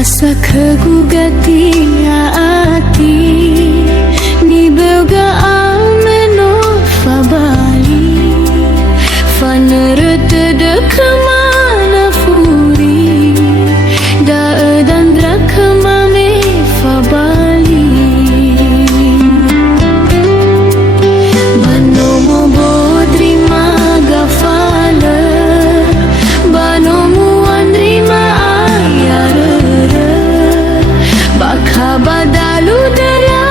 Asa kegugati ati ni belga ameno fabali fanerete de kemana furi da dan drakemame fabali banomo bodri magafala banomo andrima ayar bakha badalu dara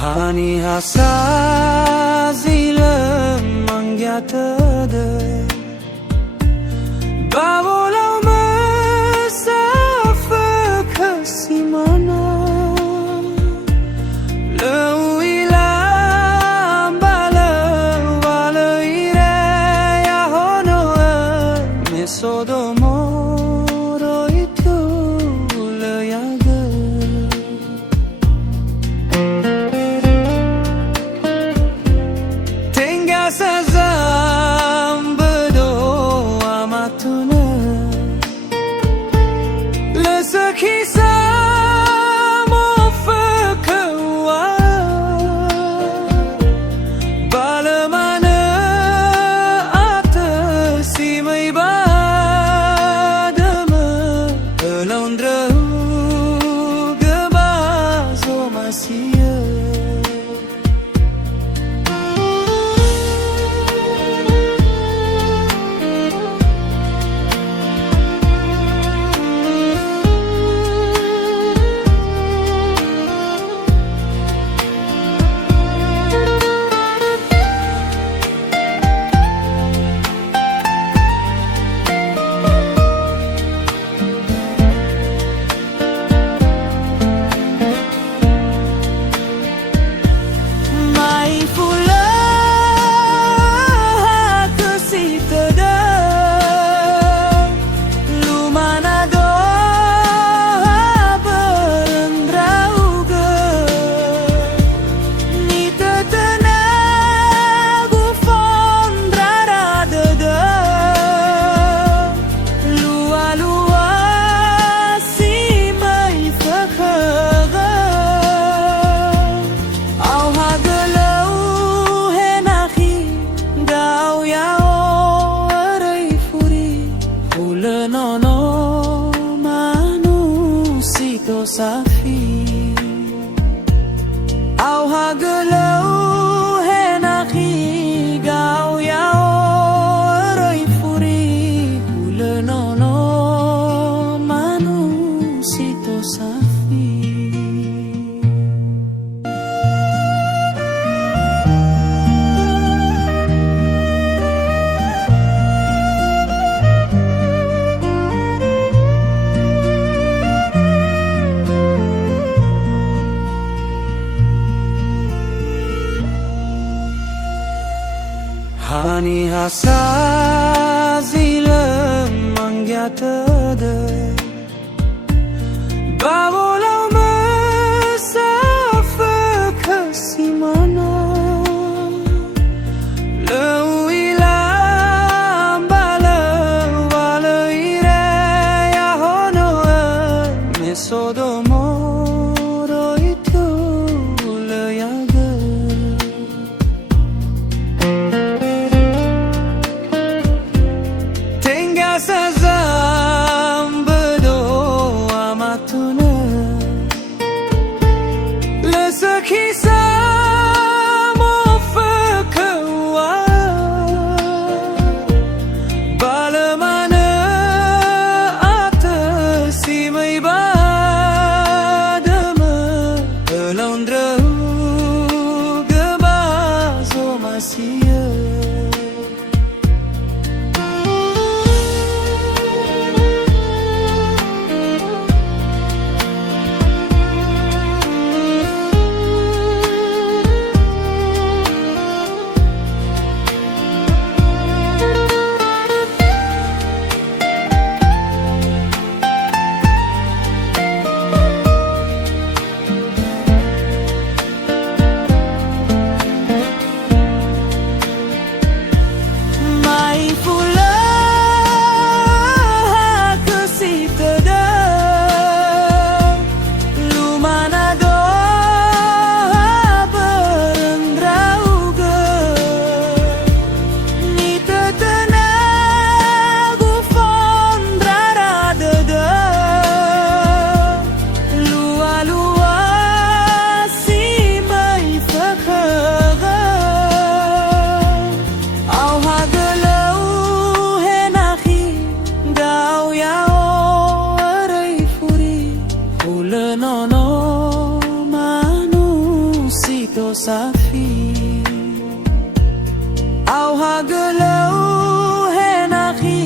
Hani hasazilem mangyatada Bawalau mesafir ke simana Leuilam bala wala ire ya hono mesodomo itu leyaga Tinggal sezam berdoa matuna Lesekisah mufakawa Bala mana atas si mai badama Elondra gebazo masia Safi Au hagalau henaki gau yao roi furi Hula nono manu sito safi Hani hasazilem mangyatada Bawalau mesafir ke simana Leuilam bala wala ire ya hono mesodomo itu leyaga Sezam berdoa matuna Lesekisah mufakawa Bala mana atas si mai badama Elondra gebazo masia safi au hagalau henaki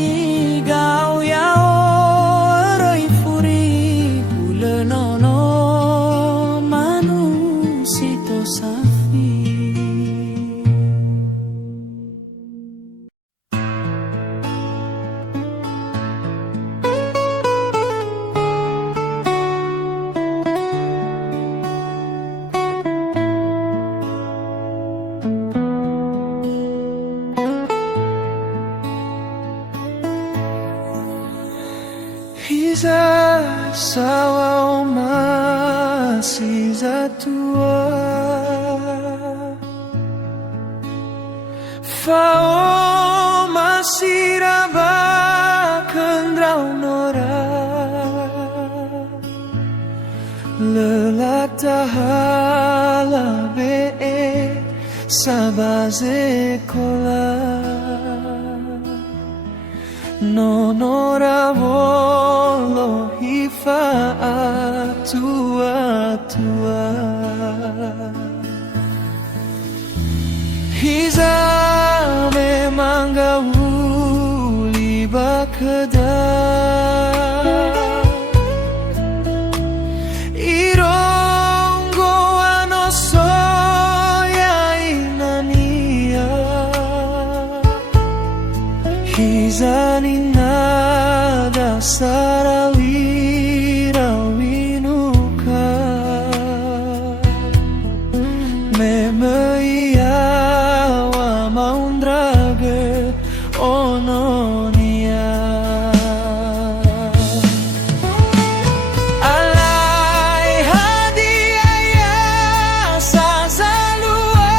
gau yao roi furi ulenono manu sito safi. Hiza sawa masih zatua Fao masih raba kendrau nora Lelatahala be sabaze kola Nonora volo hifa tua Hiza memang gauli bakeda Irongo anoso ya inania Hiza nada sarawira winuka Memeia wa maundrage ononia Alai hadiaya sazalua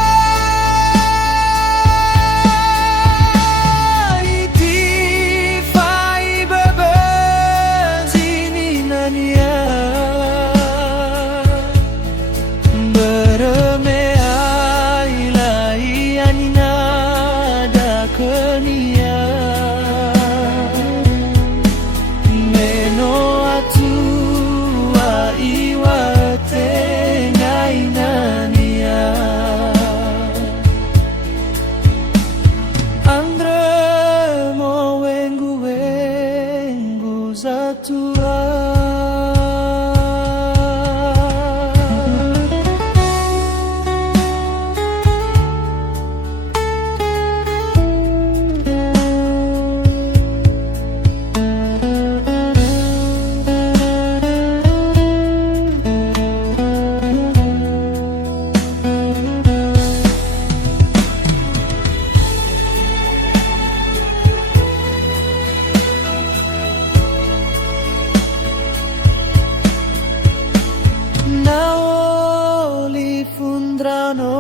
Naoli fundrano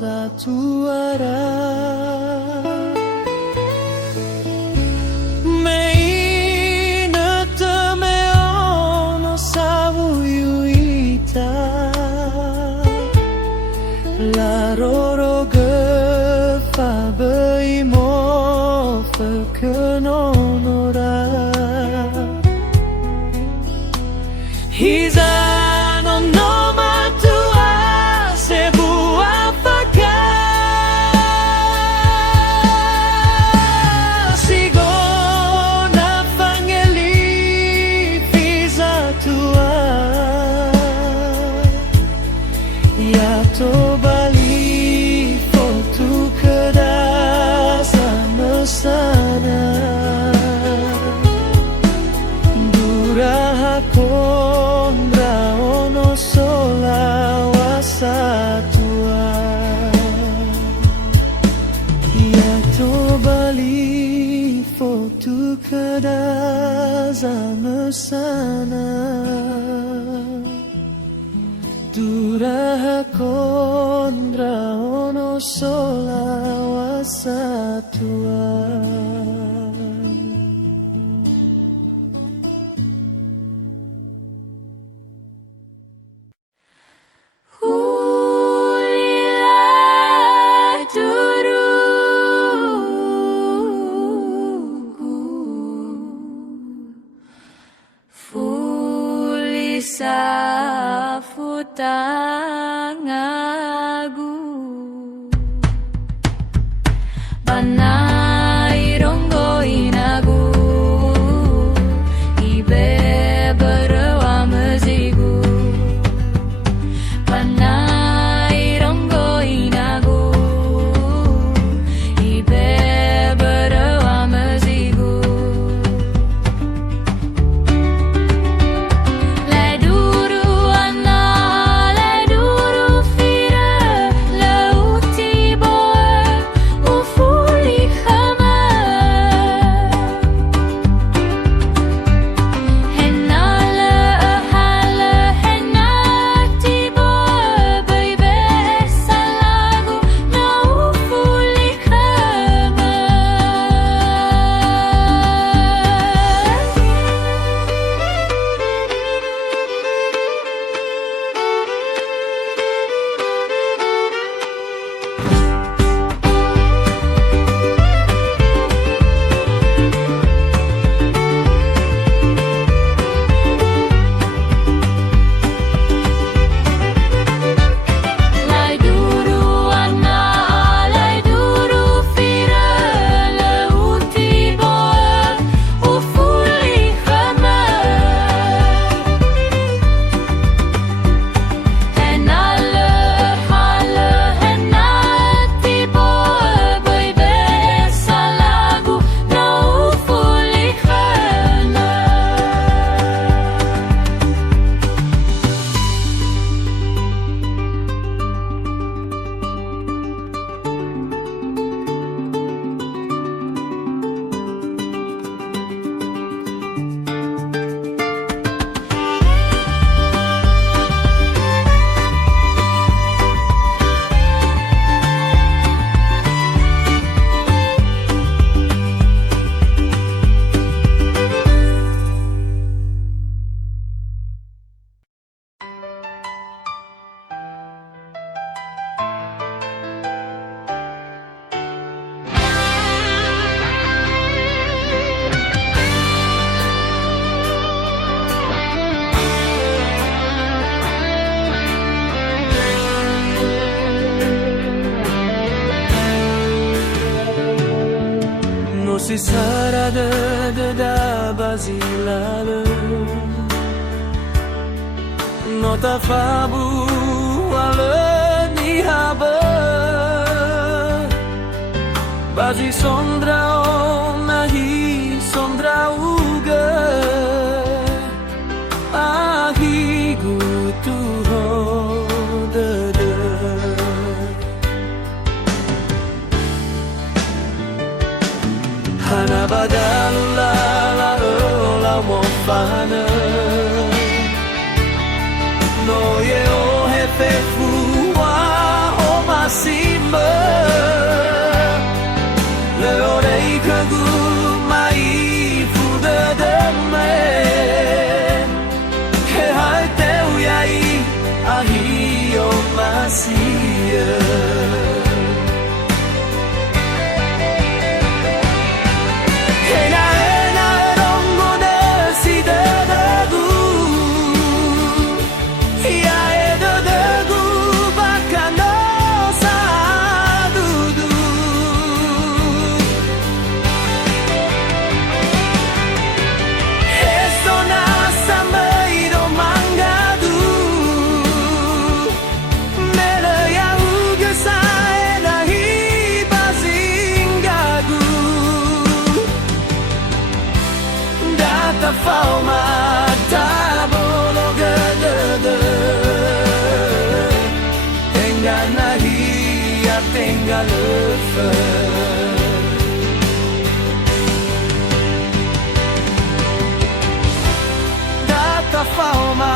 zatuara Meina temeono savuyuita La roro gefa beimo fekenonora Hiza sana Dura kontra ono sola wasatua Fully sad. futangagu Panai ronggo inagu Ibe berawa mezigu Panai ronggo inagu Ibe berawa mezigu Lai duru ana lai duru fira lauti boa ufuli khama Henala hala henati boa baby salagu na ufuli khama Lai duru ana lai duru fira lauti boa ufuli khama Henala hala henati boa baby salagu na ufuli khama No si sarà da basilare No ta fabu ale ni haba Bazi sondra nahi sondra uga Ahi gutu ho da Hana badalu la la mofana No ye o hefe fua o masima Le orei kagu mai fuda de me He hai teu yai ahi o masia Fauma tabolo gede Tenga nahia tenga lefe Data fauma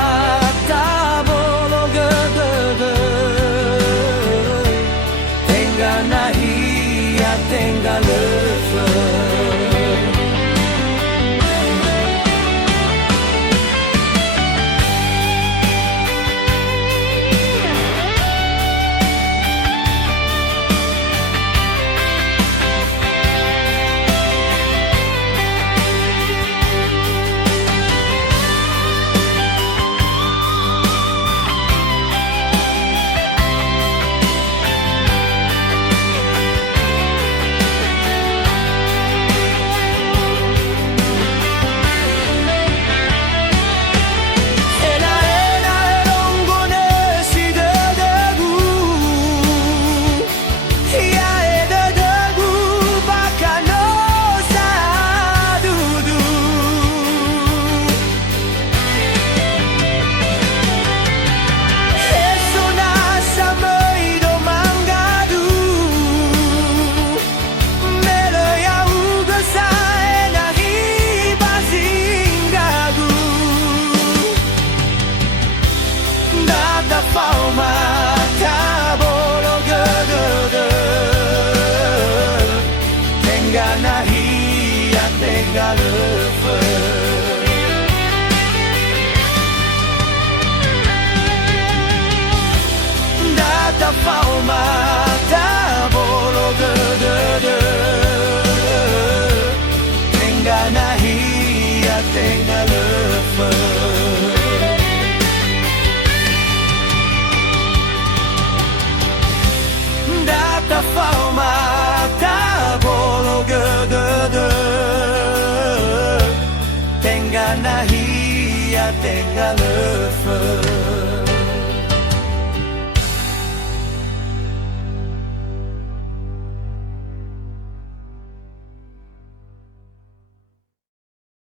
tabolo gede Tenga nahia tenga lefe Data fauma tabolo gede Tenga nahi ya tenga lefe Data fauma tabolo gede Tenga nahi ya tenga lefe Data fauma tabolo gede Tenga nahi ya tenga lefe